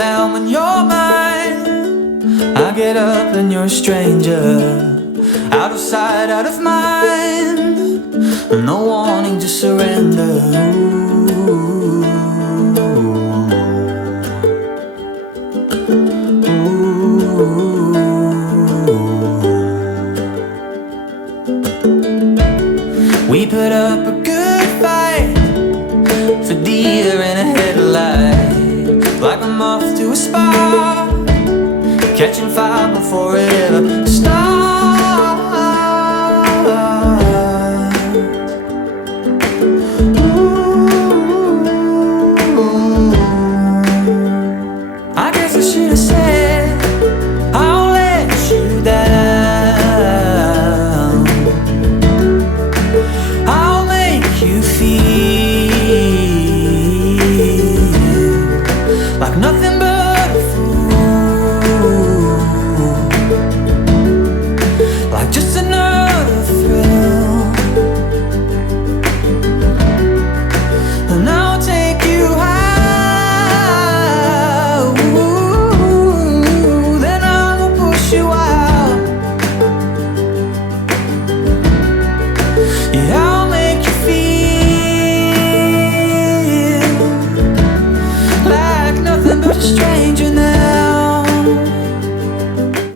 down when you're mine. I get up and you're a stranger, out of sight, out of mind. No wanting to surrender. We put up a good fight for deer in a headlight, like a moth to a spark, catching fire before it ever starts.